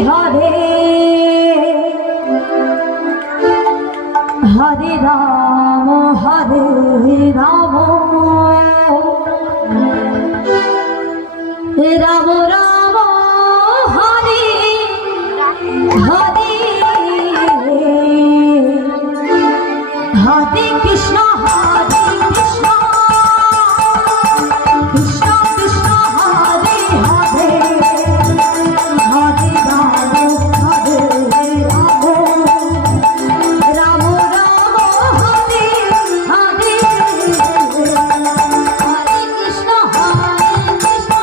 Hare Hare Ram Ram Ram Ram Hare Hare Hare Krishna Hare Krishna Krishna Krishna Hare Hare Hare Ram Hare Ram Ram Ram Hare Hare Hare Krishna Hare Krishna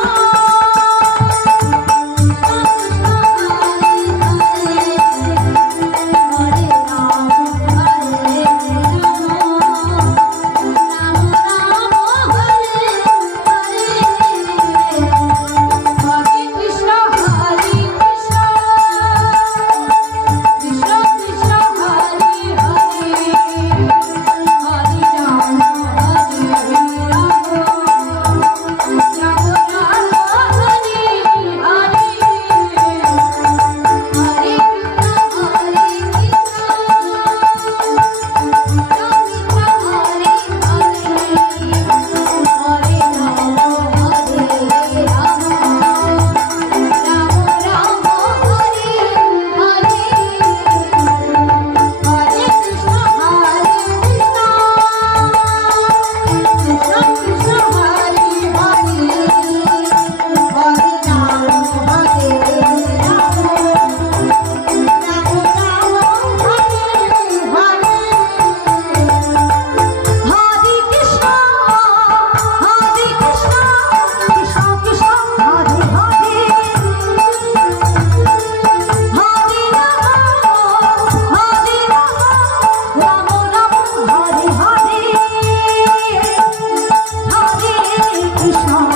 Krishna